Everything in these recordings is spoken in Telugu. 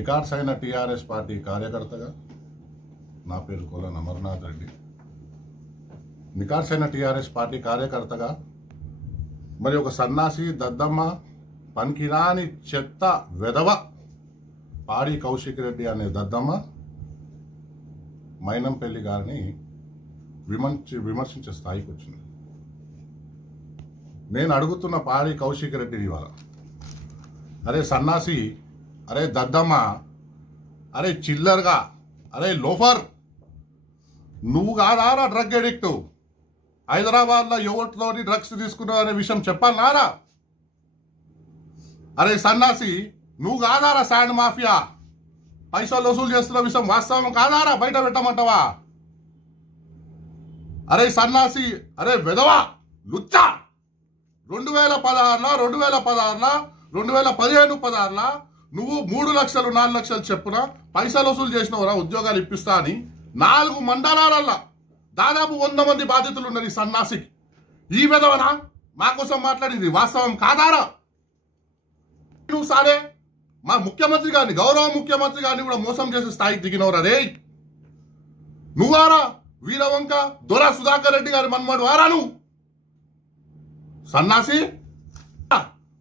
నికార్సైన టీఆర్ఎస్ పార్టీ కార్యకర్తగా నా పేరు కోలన్ అమర్నాథ్ రెడ్డి. నికార్సైన టీఆర్ఎస్ పార్టీ కార్యకర్తగా మరి ఒక సన్నాసి దద్దమ్మ పనికిరాని చెత్త వెధవ పాడి కౌశిక్ రెడ్డి అనే దద్దమ్మ మైనంపల్లి గారిని విమర్శించే స్థాయికి వచ్చింది. నేను అడుగుతున్న పాడి కౌశిక్ రెడ్డిని ఇవాళ, అరే సన్నాసి, అరే దద్దమ్మ, అరే చిల్లర్గా, అరే లోఫర్, నువ్వు కాదారా డ్రగ్ ఎడిక్ట్? హైదరాబాద్లో యువతలోని డ్రగ్స్ తీసుకున్నావు అనే విషయం చెప్పాలన్నారా? అరే సన్నాసి, నువ్వు కాదారా శాండ్ మాఫియా పైసలు వసూలు చేస్తున్న విషయం వాస్తవం కాదారా? బయట పెట్టమంటావా? అరే సన్నాసి, అరే వెధవా, లుచ్చా, 2016 2015-16 నువ్వు 3 లక్షలు 4 లక్షలు చెప్పున పైసలు వసూలు చేసినవరా ఉద్యోగాలు ఇప్పిస్తా అని 4 మండలాలల్లా దాదాపు 100 మంది బాధితులు ఉన్నారు. ఈ సన్నాసికి ఈ విధవనా మా కోసం మాట్లాడింది వాస్తవం కాదారా? నువ్వు సారే మా ముఖ్యమంత్రి గారిని, గౌరవ ముఖ్యమంత్రి గారిని కూడా మోసం చేసే స్థాయికి దిగినవరా రే? నువ్వారా వీరవంక దొర సుధాకర్ రెడ్డి గారి మన్మడు వారా నువ్వు? సన్నాసి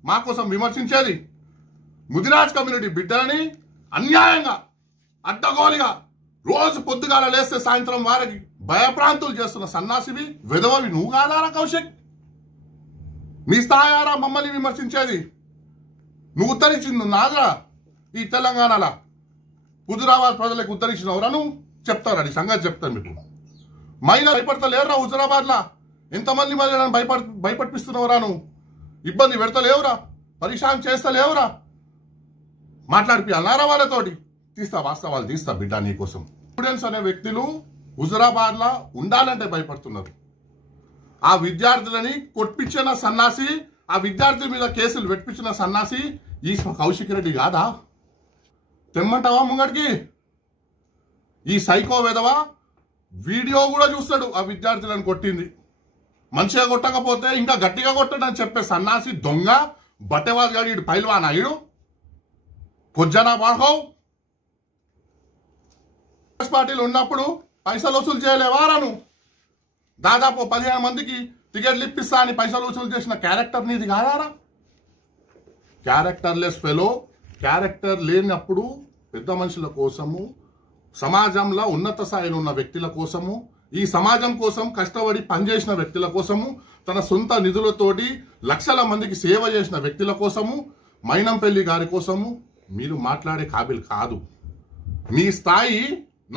మా కోసం విమర్శించేది ముదిరాజ్ కమ్యూనిటీ బిడ్డలని అన్యాయంగా అడ్డగోలిగా రోజు పొద్దుగాల లేస్తే సాయంత్రం వారికి భయప్రాంతులు చేస్తున్న సన్నాసివి విధవవి నువ్వు కాదారా కౌశిక్? మీ స్థాయారా మమ్మల్ని విమర్శించేది? నువ్వు ఉత్తరించింది నాదరా ఈ తెలంగాణలో హుజురాబాద్ ప్రజలకు ఉత్తరించినవరా? నువ్వు చెప్తారా నీ సంగతి? చెప్తాను మీకు. మహిళలు భయపడతలేరురా హుజురాబాద్లా? ఎంతమంది మహిళలను భయపడిపిస్తున్నావురా? నువ్వు ఇబ్బంది పెడతలేవురా? పరిశాన్ చేస్తలేవురా? మాట్లాడిపియాలన్నారా వాళ్ళతోటి? తీస్తా వాస్తవాలు తీస్తా బిడ్డ నీకోసం. స్టూడెంట్స్ అనే వ్యక్తులు హుజురాబాద్లా ఉండాలంటే భయపడుతున్నారు. ఆ విద్యార్థులని కొట్టించిన సన్నాసి, ఆ విద్యార్థుల మీద కేసులు పెట్టించిన సన్నాసి ఈ కౌశిక్ రెడ్డి కాదా? తెమ్మంటావా ముంగడికి? ఈ సైకో వెధవా వీడియో కూడా చూస్తాడు ఆ విద్యార్థులను కొట్టింది. మంచిగా కొట్టకపోతే ఇంకా గట్టిగా కొట్టడని చెప్పే సన్నాసి దొంగ బట్టెవాజ్ గాడు ఈడు పైల్వానా? ఈడు పొజ్జనా బాహవ్ పార్టీలు ఉన్నప్పుడు పైసలు వసూలు చేయలేవారా నువ్వు? దాదాపు 15 మందికి టికెట్లు ఇప్పిస్తా అని పైసలు వసూలు చేసిన క్యారెక్టర్ నీది కాదారా? Characterless fellow. క్యారెక్టర్ లేనప్పుడు పెద్ద మనుషుల కోసము, సమాజంలో ఉన్నత స్థాయిలో ఉన్న వ్యక్తుల కోసము, ఈ సమాజం కోసం కష్టపడి పనిచేసిన వ్యక్తుల కోసము, తన సొంత నిధులతోటి లక్షల మందికి సేవ చేసిన వ్యక్తుల కోసము, మైనంపల్లి గారి కోసము మీరు మాట్లాడే కాబిల్ కాదు. మీ స్థాయి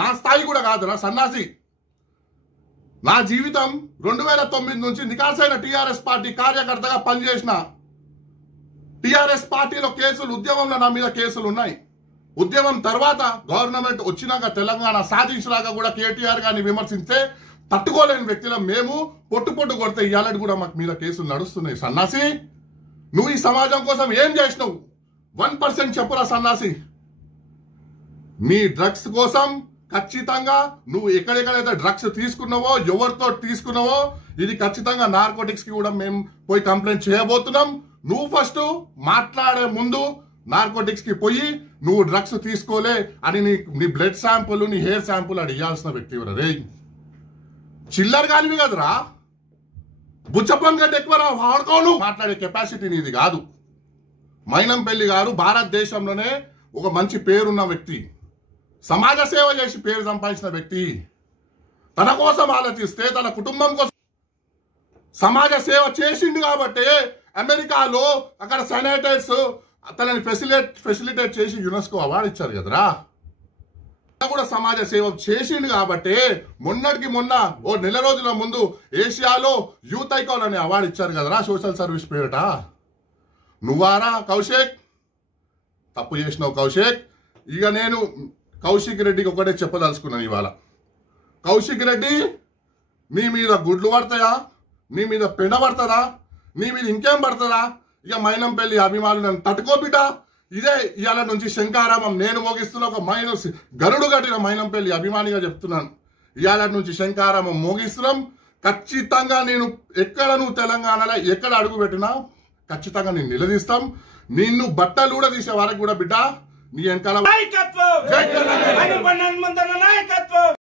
నా స్థాయి కూడా కాదురా సన్నాసి. నా జీవితం 2009 నుంచి నికార్సైన టీఆర్ఎస్ పార్టీ కార్యకర్తగా పనిచేసిన. టీఆర్ఎస్ పార్టీలో కేసులు, ఉద్యమంలో నా మీద కేసులు ఉన్నాయి. ఉద్యమం తర్వాత గవర్నమెంట్ వచ్చినాక తెలంగాణ సాధించినాక కూడా కేటీఆర్ గారిని విమర్శించే తట్టుకోలేని వ్యక్తులం మేము. పొట్టు కొడితే ఇవాళ కూడా మాకు మీద కేసులు నడుస్తున్నాయి. సన్నాసి, నువ్వు ఈ సమాజం కోసం ఏం చేసినావు? 1% చెప్పురా సన్నాసి. నీ డ్రగ్స్ కోసం ఖచ్చితంగా నువ్వు ఎక్కడెక్కడైతే డ్రగ్స్ తీసుకున్నావో, ఎవరితో తీసుకున్నావో, ఇది ఖచ్చితంగా నార్కోటిక్స్ కి కూడా మేము పోయి కంప్లైంట్ చేయబోతున్నాం. నువ్వు ఫస్ట్ మాట్లాడే ముందు నార్కోటిక్స్ కి పోయి నువ్వు డ్రగ్స్ తీసుకోలే అని నీ బ్లడ్ శాంపుల్, నీ హెయిర్ శాంపుల్ అని ఇవ్వాల్సిన వ్యక్తి రే. చిల్లర్ కానివి కదరా, బుచ్చపం గడ్డ ఎక్కువ వాడుకోను. మాట్లాడే కెపాసిటీ నీది కాదు. మైనంపల్లి గారు భారతదేశంలోనే ఒక మంచి పేరున్న వ్యక్తి, సమాజ సేవ చేసి పేరు సంపాదించిన వ్యక్తి. తన కోసం ఆలోచిస్తే, తన కుటుంబం కోసం సమాజ సేవ చేసిండు కాబట్టి అమెరికాలో అక్కడ శానిటైజర్స్ తనని ఫెసిలిటేట్ చేసి యునెస్కో అవార్డు ఇచ్చారు కదరా. కూడా సమాజ సేవ చేసిండు కాబట్టి మొన్నటికి మొన్న ఓ నెల రోజుల ముందు ఏషియాలో యూత్ ఐకాన్ అనే అవార్డు ఇచ్చారు కదరా, సోషల్ సర్వీస్ పేరిట. నువ్వారా కౌశిక్? తప్పు చేసినావు కౌశిక్. ఇక నేను కౌశిక్ రెడ్డికి ఒకటే చెప్పదలుచుకున్నాను ఇవాళ. కౌశిక్ రెడ్డి, నీ మీద గుడ్లు పడతాయా? నీ మీద పెండ పడుతుందా? నీ మీద ఇంకేం పడుతుందా? ఇక మైనంపల్లి అభిమానులు నన్ను తట్టుకోబిట. ఇదే ఇవాళ నుంచి శంకారామం నేను మోగిస్తున్న ఒక గరుడు కట్టిన మైనంపల్లి అభిమానిగా చెప్తున్నాను. ఇవాళ నుంచి శంకారామం మోగిస్తున్నాం. ఖచ్చితంగా నేను ఎక్కడ నువ్వు తెలంగాణలో ఎక్కడ అడుగు పెట్టినా ఖచ్చితంగా నేను నిలదీస్తాం. నిన్ను బట్టలు కూడా తీసే వరకు కూడా బిడ్డ మీ వెనకాల నాయకత్వం జై తెలంగాణ. హనుమంతన్న నాయకత్వం.